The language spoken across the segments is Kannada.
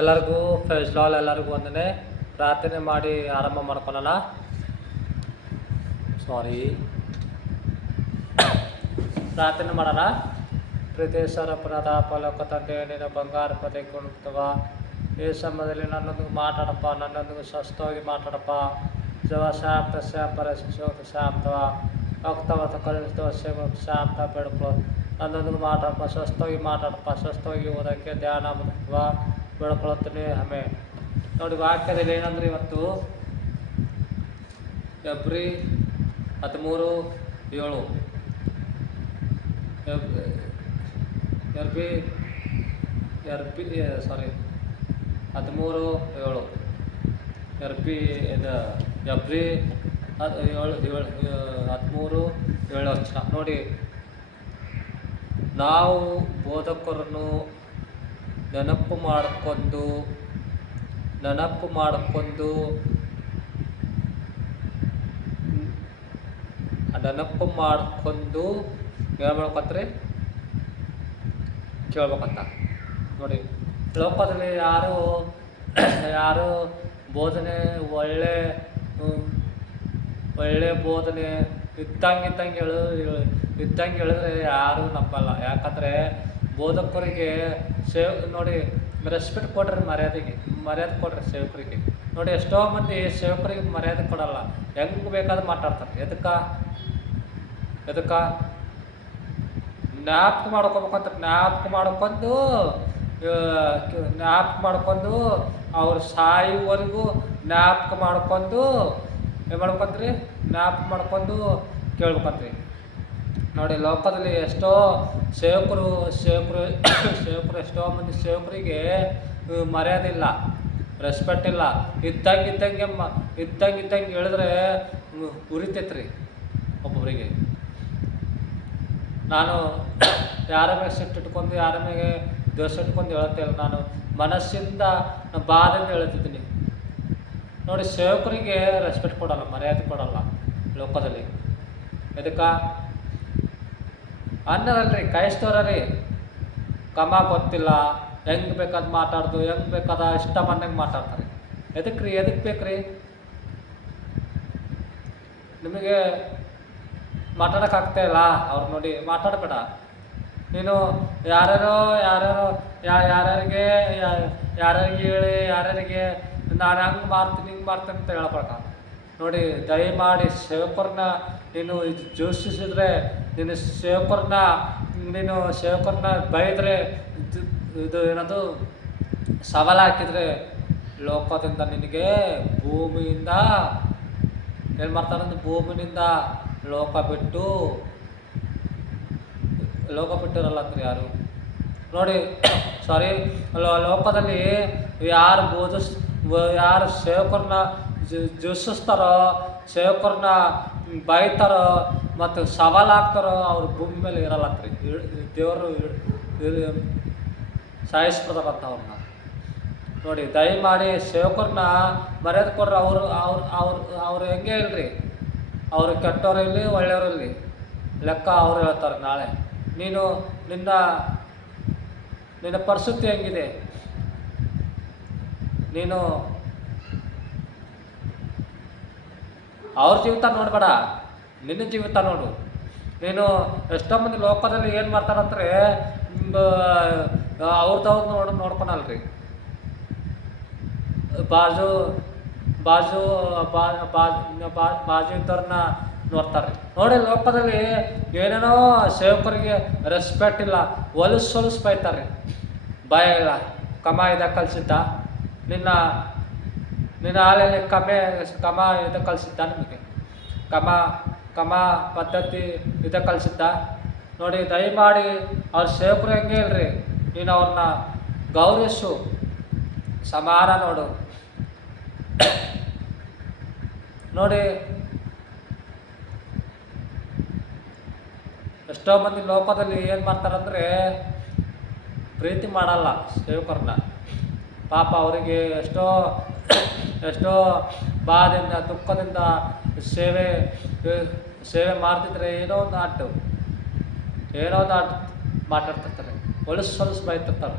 ಎಲ್ಲರಿಗೂ ಫೇಸ್ ಲಾಲ್ ಎಲ್ಲರಿಗೂ ಒಂದನೇ ಪ್ರಾರ್ಥನೆ ಮಾಡಿ ಆರಂಭ ಮಾಡ್ಕೊಳ್ಳೋಣ. ಪ್ರಾರ್ಥನೆ ಮಾಡೋಣ. ಪ್ರೀತೇಶ್ವರ ಪ್ರತಾಪ ಲೋಕ ತಂದೆ, ನಿನ್ನ ಬಂಗಾರ ಪದೇ ಕುಣಿತವ ಈ ಸಮಯದಲ್ಲಿ ನನ್ನೊಂದಿಗೆ ಮಾತಾಡಪ್ಪ, ನನ್ನೊಂದಿಗೆ ಸ್ವಸ್ಥವಾಗಿ ಮಾತಾಡಪ್ಪ. ಜವ ಶಾಂತ ಶಾಂಪರ ಶಿಶೋತ ಶಾಂತವ ಭಕ್ತವತ ಕಲಿಸ್ತವ ಶಾಂತ ಬೇಡ್ಕೊ. ನನ್ನೊಂದಿಗೆ ಮಾತಾಡಪ್ಪ, ಸ್ವಸ್ಥವಾಗಿ ಮಾತಾಡಪ್ಪ, ಸ್ವಸ್ಥವಾಗಿ ಓದೋಕ್ಕೆ ಧ್ಯಾನ ಮಾಡ್ತವ ಬೇಡ್ಕೊಳ್ತೀನಿ. ಆಮೇಲೆ ನೋಡಿ, ವಾಕ್ಯದಲ್ಲಿ ಏನಂದ್ರೆ ಇವತ್ತು ಫೆಬ್ರವರಿ 13/7 13/7 ವರ್ಷ ನೋಡಿ. ನಾವು ಬೋಧಕರನ್ನು ನೆನಪು ಮಾಡಿಕೊಂಡು ಏನು ಮಾಡ್ಕೊತ್ರಿ, ಕೇಳ್ಬೇಕಂತ ನೋಡಿ. ಲೋಕದಲ್ಲಿ ಯಾರು ಬೋಧನೆ ಒಳ್ಳೆ ಬೋಧನೆ ಇದ್ದಂಗೆ ಹೇಳಿದ್ರೆ ಯಾರೂ ನಂಬಲ್ಲ. ಯಾಕಂದರೆ ಬೋಧಕರಿಗೆ ನೋಡಿ, ರೆಸ್ಪೆಕ್ಟ್ ಕೊಡ್ರಿ, ಮರ್ಯಾದೆ ಕೊಡ್ರಿ ಸೇವಕರಿಗೆ. ನೋಡಿ, ಎಷ್ಟೋ ಮಂದಿ ಸೇವಕರಿಗೆ ಮರ್ಯಾದೆ ಕೊಡಲ್ಲ, ಹೆಂಗೆ ಬೇಕಾದ್ರೂ ಮಾತಾಡ್ತಾರೆ. ಎದಕ್ಕ ಜ್ಞಾಪಕ ಮಾಡ್ಕೋಬೇಕಂತ ಜ್ಞಾಪಕ ಮಾಡ್ಕೊಂಡು ಅವ್ರು ಸಾಯುವವರೆಗೂ ಜ್ಞಾಪಕ ಮಾಡ್ಕೊಂಡು ಏನು ಮಾಡ್ಬೇಕಂತ್ರಿ, ಜ್ಞಾಪಕ ಮಾಡ್ಕೊಂಡು ಕೇಳ್ಬೇಕಂತ್ರಿ. ನೋಡಿ, ಲೋಕದಲ್ಲಿ ಎಷ್ಟೋ ಸೇವಕರು ಎಷ್ಟೋ ಮಂದಿ ಸೇವಕರಿಗೆ ಮರ್ಯಾದೆ ಇಲ್ಲ, ರೆಸ್ಪೆಕ್ಟ್ ಇಲ್ಲ. ಇದ್ದಂಗೆ ಹೇಳಿದ್ರೆ ಉರಿತೈತ್ರಿ ಒಬ್ಬೊಬ್ಬರಿಗೆ. ನಾನು ಯಾರ ಮೇಲೆ ಸಿಟ್ಟಿಟ್ಕೊಂಡು, ಯಾರ ಮೇಲೆ ದೋಷ ಇಟ್ಕೊಂಡು ಹೇಳ್ತೇನೆ. ನಾನು ಮನಸ್ಸಿಂದ ಬಾಧೆಯಿಂದ ಹೇಳ್ತಿದ್ದೀನಿ. ನೋಡಿ, ಸೇವಕರಿಗೆ ರೆಸ್ಪೆಕ್ಟ್ ಕೊಡಲ್ಲ, ಮರ್ಯಾದೆ ಕೊಡಲ್ಲ ಲೋಕದಲ್ಲಿ. ಇದಕ್ಕೆ ಅನ್ನದಲ್ರಿ, ಕ್ರೈಸ್ತವರರಿ ಕಮ ಗೊತ್ತಿಲ್ಲ, ಹೆಂಗೆ ಬೇಕಾದ ಮಾತಾಡ್ದು, ಹೆಂಗೆ ಬೇಕಾದ ಇಷ್ಟ ಬಂದಂಗೆ ಮಾತಾಡ್ತಾರೆ. ಎದಕ್ಕೆ ಬೇಕ್ರಿ ನಿಮಗೆ? ಮಾತಾಡೋಕ್ಕಾಗ್ತಾ ಇಲ್ಲ ಅವ್ರು ನೋಡಿ, ಮಾತಾಡಬೇಡ ನೀನು. ಯಾರ್ಯಾರಿಗೆ ಹೇಳಿ, ಯಾರ್ಯಾರಿಗೆ ನಾನು ಹಂಗೆ ಮಾಡ್ತೀನಿ ಹಿಂಗೆ ಮಾಡ್ತೀನಿ ಅಂತ ಹೇಳ್ಬೇಡ. ನೋಡಿ, ದಯಮಾಡಿ ಸೇವಕರನ್ನ ನೀನು ಜೋಷಿಸಿದ್ರೆ, ನೀನು ಸೇವಕರನ್ನ ಬೈದ್ರೆ, ಇದು ಏನದು ಸವಾಲು ಹಾಕಿದರೆ ಲೋಕದಿಂದ ನಿನಗೆ ಭೂಮಿಯಿಂದ ಏನು ಮಾಡ್ತಾರಂದ್ರೆ, ಭೂಮಿನಿಂದ ಲೋಕ ಬಿಟ್ಟಿರಲ್ಲ ಅಂದ್ರೆ ಯಾರು ನೋಡಿ. ಲೋಕದಲ್ಲಿ ಯಾರು ಸೇವಕರನ್ನ ಜೋಷಿಸ್ತಾರೋ, ಸೇವಕರನ್ನ ಬೈತಾರೋ ಮತ್ತು ಸವಾಲು ಹಾಕ್ತಾರೋ ಅವ್ರು ಭೂಮಿ ಮೇಲೆ ಇರಲ್ಲಂತ್ರಿ. ದೇವರು ಸಾಯಿಸ್ಬಿಡ್ತಾರಂತ ಅವ್ರನ್ನ. ನೋಡಿ, ದಯಮಾಡಿ ಸೇವಕರನ್ನ ಮರ್ಯಾದೆ ಕೊಡ್ರಿ. ಅವ್ರು ಹೆಂಗೆ ಇಲ್ರಿ, ಅವರು ಕೆಟ್ಟವರು ಇಲ್ಲಿ ಒಳ್ಳೆಯವರು ಇಲ್ಲಿ, ಲೆಕ್ಕ ಅವ್ರು ಹೇಳ್ತಾರೆ ನಾಳೆ. ನಿನ್ನ ಪರಿಸ್ಥಿತಿ ಹೆಂಗಿದೆ? ನೀನು ಅವ್ರ ಜೀವಿತ ನೋಡಬೇಡ, ನಿನ್ನ ಜೀವಿತ ನೋಡು. ನೀನು ಎಷ್ಟೋ ಮಂದಿ ಲೋಕದಲ್ಲಿ ಏನು ಮಾಡ್ತಾರಂದ್ರೆ, ಅವ್ರದ್ದು ನೋಡ್ಕೊಳಲ್ರಿ. ಬಾಜು ಇದ್ದವ್ರನ್ನ ನೋಡ್ತಾರೆ. ನೋಡಿ, ಲೋಕದಲ್ಲಿ ಏನೇನೋ ಸೇವಕರಿಗೆ ರೆಸ್ಪೆಕ್ಟ್ ಇಲ್ಲ, ಹೊಲಸು ಬೈತಾರೆ. ಭಯ ಇಲ್ಲ. ಕಮ ಕಲಿಸಿದ್ದ ನಿನ್ನ ಹಾಲಲ್ಲಿ ಕಮ ಕಲಿಸಿದ್ದ ನಿಮಗೆ? ಕಮ ಪದ್ಧತಿ ಕಲಿಸಿದ್ದ? ನೋಡಿ, ದಯಮಾಡಿ ಅವ್ರ ಸೇವಕರು ಹೆಂಗೆ ಇಲ್ರಿ, ನೀನು ಅವ್ರನ್ನ ಗೌರವಿಸು, ಸಮಾನ ನೋಡು. ನೋಡಿ, ಎಷ್ಟೋ ಮಂದಿ ಲೋಕದಲ್ಲಿ ಏನು ಮಾಡ್ತಾರಂದ್ರೆ, ಪ್ರೀತಿ ಮಾಡಲ್ಲ ಸೇವಕರನ್ನ. ಪಾಪ ಅವರಿಗೆ ಎಷ್ಟೋ ಬಾಧೆಯಿಂದ ದುಃಖದಿಂದ ಸೇವೆ ಮಾಡ್ತಿದ್ರೆ ಏನೋ ಒಂದು ಮಾತಾಡ್ತಿರ್ತಾರೆ, ಹೊಲಸು ಬೈತಿರ್ತಾರೆ,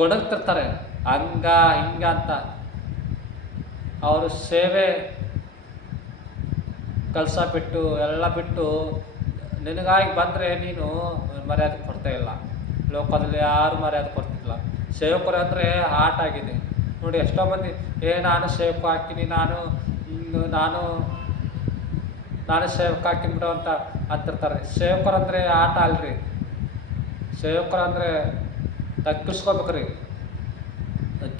ಗೊಣಗ್ತಿರ್ತಾರೆ. ಹಂಗ ಹಿಂಗ ಅಂತ ಅವರು ಸೇವೆ ಕೆಲಸ ಬಿಟ್ಟು ಎಲ್ಲ ಬಿಟ್ಟು ನಿನಗಾಗಿ ಬಂದರೆ ನೀನು ಮರ್ಯಾದೆ ಕೊಡ್ತಾ ಇಲ್ಲ. ಲೋಕದಲ್ಲಿ ಯಾರು ಮರ್ಯಾದೆ ಕೊಡ್ತಿಲ್ಲ. ಸೇವಕರು ಅಂದರೆ ಆಟ ಆಗಿದೆ ನೋಡಿ. ಎಷ್ಟೋ ಮಂದಿ ನಾನು ಸೇವಕ ಹಾಕಿನಿ, ನಾನು ನಾನು ನಾನು ಸೇವಕ ಹಾಕಿಬಿಡು ಅಂತ ಅಂತಿರ್ತಾರೆ. ಸೇವಕರಂದರೆ ಆಟ ಅಲ್ರಿ. ಸೇವಕರಂದರೆ ತಗ್ಗಿಸ್ಕೋಬೇಕ್ರಿ.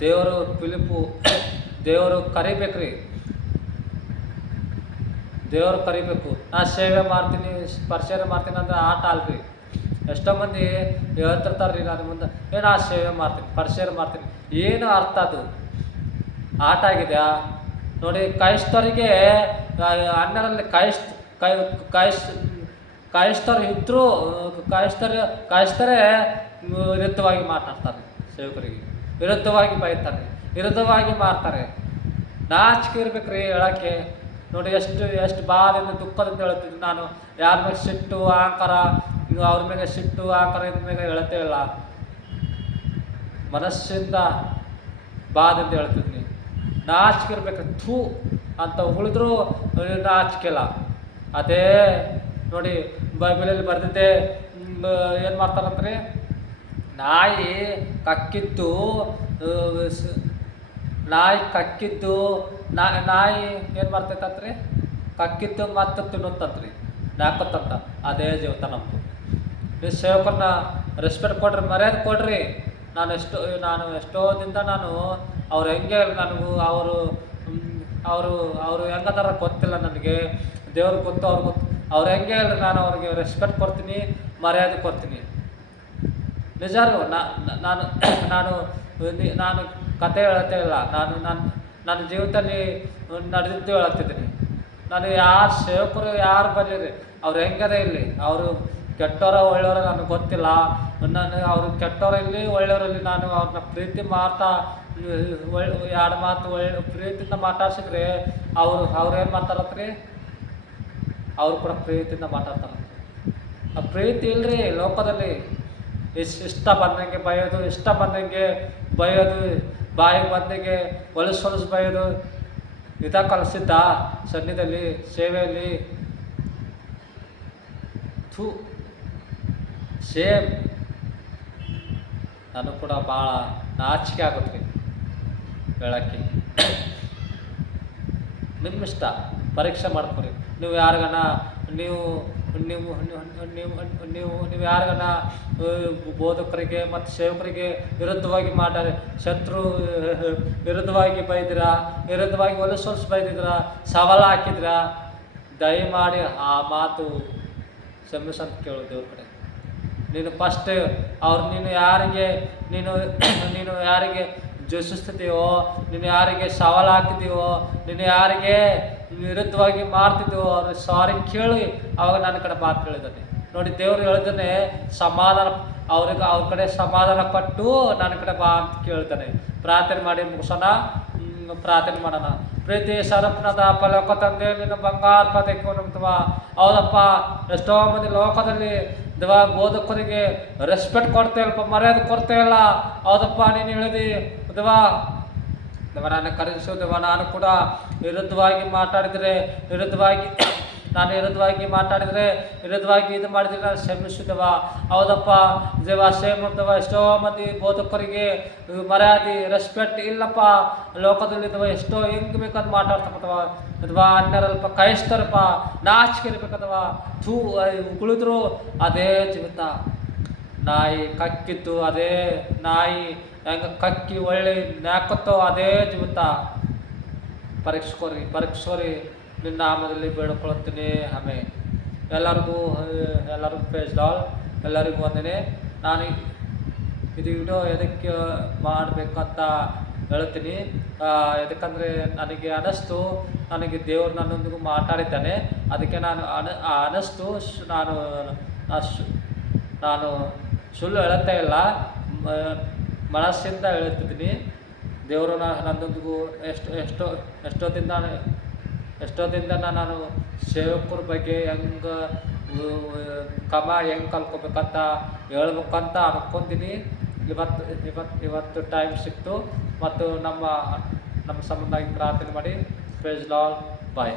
ದೇವರು ದೇವರು ಕರಿಬೇಕ್ರಿ. ದೇವರು ಕರಿಬೇಕು. ನಾ ಸೇವೆ ಮಾಡ್ತೀನಿ, ಪರಿಚಯ ಮಾಡ್ತೀನಿ ಅಂದ್ರೆ ಆಟ ಅಲ್ರಿ. ಎಷ್ಟೋ ಮಂದಿ ಹೇಳ್ತಿರ್ತಾರೆ ರೀ, ನಾನು ಮುಂದೆ ನಾ ಸೇವೆ ಮಾಡ್ತೀನಿ, ಪರಿಚಯ ಮಾಡ್ತೀನಿ. ಏನು ಅರ್ಥ ಅದು? ಆಟ ಆಗಿದೆಯಾ ನೋಡಿ. ಕ್ರೈಸ್ತರಿಗೆ ಅನ್ನರಲ್ಲಿ ಕ್ರೈಸ್ತರು ಇದ್ದರೂ ಕ್ರೈಸ್ತರೇ ವಿರುದ್ಧವಾಗಿ ಮಾತಾಡ್ತಾರೆ. ಸೇವಕರಿಗೆ ವಿರುದ್ಧವಾಗಿ ಬೈತಾರೆ, ವಿರುದ್ಧವಾಗಿ ಮಾಡ್ತಾರೆ. ನಾಚಿಕೆ ಇರ್ಬೇಕ್ರಿ ಹೇಳೋಕ್ಕೆ. ನೋಡಿ ಎಷ್ಟು ಬಾಧೆಯಿಂದ ದುಃಖದಿಂದ ಹೇಳ್ತಿದ್ದೀನಿ ನಾನು. ಯಾರ ಮೇಲೆ ಸಿಟ್ಟು ಅಹಂಕಾರ, ಅವ್ರ ಮೇಲೆ ಸಿಟ್ಟು ಅಹಂಕಾರ ಇದ್ರ ಮೇಲೆ ಹೇಳ್ತೇ ಇಲ್ಲ. ಮನಸ್ಸಿಂದ ಬಾಧೆಯಿಂದ ಹೇಳ್ತಿದ್ದೀನಿ. ನಾಚಿಕೆ ಇರ್ಬೇಕು. ಥೂ ಅಂತ ಉಳಿದ್ರೂ ನಾಚಿಕೆಲ್ಲ. ಅದೇ ನೋಡಿ ಬೈಬಲಲ್ಲಿ ಬರೆದಿದ್ದೆ. ಏನು ಮಾಡ್ತಾರಂದ್ರೆ, ನಾಯಿ ಕಕ್ಕಿದ್ದು ನಾಯಿ ಏನು ಮಾಡ್ತೈತಂತ್ರಿ, ಕಕ್ಕಿದ್ದು ಮತ್ತೆ ತಿನ್ನುತ್ತಂತ್ರಿ, ನಾಕತ್ತಂತ. ಅದೇ ಜೀವಿತ ನಮ್ಮದು. ನೀವು ಸೇವಕರನ್ನ ರೆಸ್ಪೆಕ್ಟ್ ಕೊಡ್ರಿ, ಮರ್ಯಾದೆ ಕೊಡ್ರಿ. ನಾನು ಎಷ್ಟೋ ದಿನದ ನಾನು ಅವ್ರು ಹೆಂಗೆ ನನಗೂ ಅವರು ಹೆಂಗದಾರ ಗೊತ್ತಿಲ್ಲ ನನಗೆ. ದೇವ್ರಿಗೆ ಗೊತ್ತು, ಅವ್ರಿಗೆ ಗೊತ್ತು. ಅವ್ರು ಹೆಂಗೆ ಹೇಳ್ರಿ ನಾನು ಅವ್ರಿಗೆ ರೆಸ್ಪೆಕ್ಟ್ ಕೊಡ್ತೀನಿ, ಮರ್ಯಾದೆ ಕೊಡ್ತೀನಿ. ನಿಜಾರು. ನಾನು ನಾನು ನಾನು ಕತೆ ಹೇಳ್ತಾ ಇಲ್ಲ. ನನ್ನ ಜೀವಿತದಲ್ಲಿ ನಡೆದಿದ್ದು ಹೇಳ್ತಿದ್ದೀನಿ. ನಾನು ಯಾರು ಸೇವಕರು ಯಾರು ಬರಲಿರಿ, ಅವ್ರು ಹೆಂಗದೆ ಇಲ್ಲಿ, ಅವರು ಕೆಟ್ಟವರ ಒಳ್ಳೆಯವರ ನನಗೆ ಗೊತ್ತಿಲ್ಲ. ಅವರು ಕೆಟ್ಟವರಲ್ಲಿ ಒಳ್ಳೆಯವರಲ್ಲಿ ನಾನು ಅವ್ರನ್ನ ಪ್ರೀತಿ ಮಾಡ್ತಾ ಎರಡು ಮಾತು ಪ್ರೀತಿಯಿಂದ ಮಾತಾಡ್ಸಿದ್ರೆ ಅವ್ರು ಏನು ಮಾಡ್ತಾರತ್ರಿ, ಅವ್ರು ಕೂಡ ಪ್ರೀತಿಯಿಂದ ಮಾತಾಡ್ತಾರೆ. ಆ ಪ್ರೀತಿ ಇಲ್ಲರಿ ಲೋಕದಲ್ಲಿ. ಇಷ್ಟ ಬಂದಂಗೆ ಬೈಯೋದು, ಬಾಯಿಗೆ ಬಂದಂಗೆ ಹೊಲಸು ಬೈಯೋದು ಕಲಿಸಿದ್ದ ಸನ್ನಿಧಿಯಲ್ಲಿ, ಸೇವೆಯಲ್ಲಿ. ಸೇಮ್ ನಾನು ಕೂಡ ಭಾಳ ನಾಚಿಕೆ ಆಗುತ್ತೆ ಹೇಳೋಕ್ಕೆ. ನಿಮ್ಮಿಷ್ಟ, ಪರೀಕ್ಷೆ ಮಾಡ್ಕೊರಿ. ನೀವು ಯಾರಿಗಾನ ನೀವು ಯಾರಿಗಾನ ಬೋಧಕರಿಗೆ ಮತ್ತು ಸೇವಕರಿಗೆ ವಿರುದ್ಧವಾಗಿ ಶತ್ರು ವಿರುದ್ಧವಾಗಿ ಬೈದಿರಾ, ವಿರುದ್ಧವಾಗಿ ಹೊಲಸು ಬೈದಿದ್ದೀರಾ, ಸವಾಲು ಹಾಕಿದ್ರಾ, ದಯಮಾಡಿ ಆ ಮಾತು ಕ್ಷಮಿಸಂತ ಕೇಳು ದೇವ್ರ ಕಡೆ. ನೀನು ಫಸ್ಟ್ ನೀನು ಯಾರಿಗೆ ದ್ವೇಷಿಸ್ತಿದ್ದೀವೋ, ನೀನು ಯಾರಿಗೆ ಸವಾಲು ಹಾಕಿದ್ದೀವೋ, ನೀನು ಯಾರಿಗೆ ವಿರುದ್ಧವಾಗಿ ಮಾಡ್ತಿದ್ದೀವೋ ಅವ್ರ ಸಾರಿ ಕೇಳಿ ಅವಾಗ ನನ್ನ ಕಡೆ ಮಾತು ಕೇಳಿದ್ದಾನೆ ನೋಡಿ. ದೇವರು ಹೇಳಿದಾನೆ ಸಮಾಧಾನ, ಅವ್ರ ಕಡೆ ಸಮಾಧಾನ ಕೊಟ್ಟು ನನ್ನ ಕಡೆ ಬಾ ಅಂತ ಕೇಳ್ತಾನೆ. ಪ್ರಾರ್ಥನೆ ಮಾಡಿ ಮುಗಿಸೋಣ. ಪ್ರಾರ್ಥನೆ ಮಾಡೋಣ. ಪ್ರೀತಿ ಸ್ವರೂಪನಾದ ಲೋಕ ತಂದೆ, ನಿನ್ನ ಬಂಗಾರ ಪದಕ್ಕೆ ನಮ್ತವ. ಹೌದಪ್ಪ, ಎಷ್ಟೋ ಮಂದಿ ಲೋಕದಲ್ಲಿ ಬೋಧಕರಿಗೆ ರೆಸ್ಪೆಕ್ಟ್ ಕೊಡ್ತಾ ಇಲ್ಲಪ್ಪ, ಮರ್ಯಾದೆ ಕೊಡ್ತಾ ಇಲ್ಲ. ಹೌದಪ್ಪ, ನೀನು ಹೇಳಿದಿ ನಾನು ಕರೆಸಿದವ. ನಾನು ಕೂಡ ವಿರುದ್ಧವಾಗಿ ಮಾತಾಡಿದರೆ ವಿರುದ್ಧವಾಗಿ ಇದು ಮಾಡಿದರೆ ನಾನು ಕ್ಷಮಿಸಿದವ. ಹೌದಪ್ಪ ಸೇಮ್ ಮಾಡ್ತವ. ಎಷ್ಟೋ ಮಂದಿ ಬೋಧಕರಿಗೆ ಮರ್ಯಾದೆ ರೆಸ್ಪೆಕ್ಟ್ ಇಲ್ಲಪ್ಪ ಲೋಕದಲ್ಲಿ. ಎಷ್ಟೋ ಹೆಂಗೆ ಬೇಕಂತ ಮಾತಾಡ್ತಕ್ಕಂಥವ. ಅಥವಾ ಅನ್ಯರಲ್ಪ ಕ್ರೈಸ್ತರಪ್ಪ ನಾಚಿಕೆ ಇರ್ಬೇಕದವ. ಉಳಿದ್ರು ಅದೇ ಜೀವಿತ. ನಾಯಿ ಕಕ್ಕಿದ್ದು ಅದೇ ನಾಯಿ ಹೆಂಗೆ ಕಕ್ಕಿ ಒಳ್ಳೆ ನಾಕತ್ತೋ ಅದೇ ಜೀವಿತ. ಪರೀಕ್ಷೋರಿ ನಿನ್ನ ನಾಮದಲ್ಲಿ ಬೇಡ್ಕೊಳ್ತೀನಿ. ಆಮೇಲೆ ಎಲ್ಲರಿಗೂ ಪ್ರೈಸ್ ಲಾರ್ಡ್. ಎಲ್ಲರಿಗೂ ವಂದನೆ. ನಾನು ಇದು ವಿಡಿಯೋ ಎದಕ್ಕೆ ಮಾಡಬೇಕಂತ ಹೇಳ್ತೀನಿ. ಯಾಕಂದರೆ ನನಗೆ ಅನ್ನಿಸ್ತು, ನನಗೆ ದೇವರು ನನ್ನೊಂದಿಗೂ ಮಾತಾಡಿದ್ದಾನೆ. ಅದಕ್ಕೆ ಅನ್ನಿಸ್ತು. ನಾನು ಸುಳ್ಳು ಹೇಳುತ್ತಾ ಇಲ್ಲ, ಮನಸ್ಸಿಂದ ಹೇಳ್ತಿದ್ದೀನಿ. ದೇವರು ನನ್ನೊಂದಿಗೂ ಎಷ್ಟೊತ್ತಿಂದ ನಾನು ಸೇವಕರ ಬಗ್ಗೆ ಹೆಂಗೆ ಕಲ್ತ್ಕೋಬೇಕಂತ ಹೇಳ್ಬೇಕಂತ ಅನ್ಕೊಂತೀನಿ. ಇವತ್ತು ಟೈಮ್ ಸಿಕ್ತು ಮತ್ತು ನಮ್ಮ ಸಂಬಂಧವಾಗಿ ಪ್ರಾರ್ಥನೆ ಮಾಡಿ. Praise lord. ಬಾಯ್.